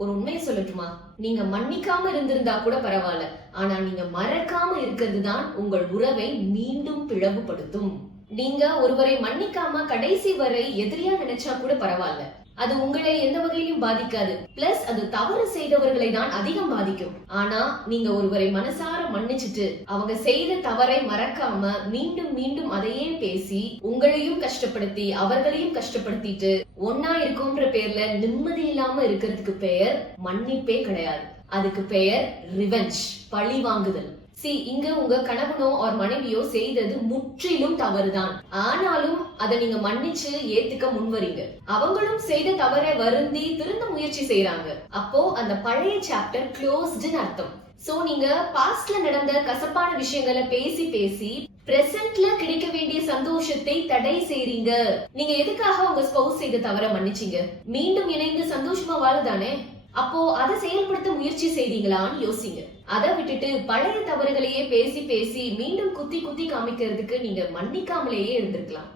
ஒரு உண்மையை சொல்லட்டுமா? நீங்க மன்னிக்காம இருந்திருந்தா கூட பரவாயில்ல, ஆனா நீங்க மறக்காம இருக்கிறது தான் உங்கள் உறவை மீண்டும் பிளவுபடுத்தும். நீங்க ஒருவரை மன்னிக்காம கடைசி வரை எதிரியா நினைச்சா கூட பரவாயில்ல, அது உங்களை எந்த வகையிலும் பாதிக்காது. பிளஸ் அது தவறு செய்தவர்களை தான் அதிகம் பாதிக்கும். ஆனா நீங்க ஒருவரை மனசார மன்னிச்சுட்டு அவங்க செய்த தவறை மறக்காம மீண்டும் மீண்டும் அதையே பேசி உங்களையும் கஷ்டப்படுத்தி அவர்களையும் கஷ்டப்படுத்திட்டு ஒன்னா இருக்கும்ன்ற பேர்ல நிம்மதி இல்லாம இருக்கிறதுக்கு பெயர் மன்னிப்பே கிடையாது. அதுக்கு பெயர் ரிவெஞ்ச், பழி வாங்குதல். இங்க உங்க கணவனோ ஒரு மனைவியோ செய்தது முற்றிலும் தவறுதான். ஆனாலும் அதை நீங்க மன்னிச்சு ஏத்துக்க முன்வரீங்க. அவங்களும் செய்த தவறை வருந்தி திருந்த முயற்சி செய்யறாங்க. அப்போ அந்த பழைய சாப்டர் க்ளோஸ்டுன்னு அர்த்தம். சோ நீங்க பாஸ்ட்ல நடந்த கசப்பான விஷயங்களை பேசி பேசி பிரசன்ட்ல கிடைக்க வேண்டிய சந்தோஷத்தை தடை செய்றீங்க. நீங்க எதுக்காக உங்க ஸ்பௌஸ் செய்த தவறை மன்னிச்சீங்க? மீண்டும் இணைந்து சந்தோஷமா வாழதானே? அப்போ அதை செயல்படுத்த முயற்சி செய்தீங்களான்னு யோசிங்க. அதை விட்டுட்டு பழைய தவறுகளையே பேசி பேசி மீண்டும் குத்தி குத்தி காமிக்கிறதுக்கு நீங்க மன்னிக்காமலேயே இருந்திருக்கலாம்.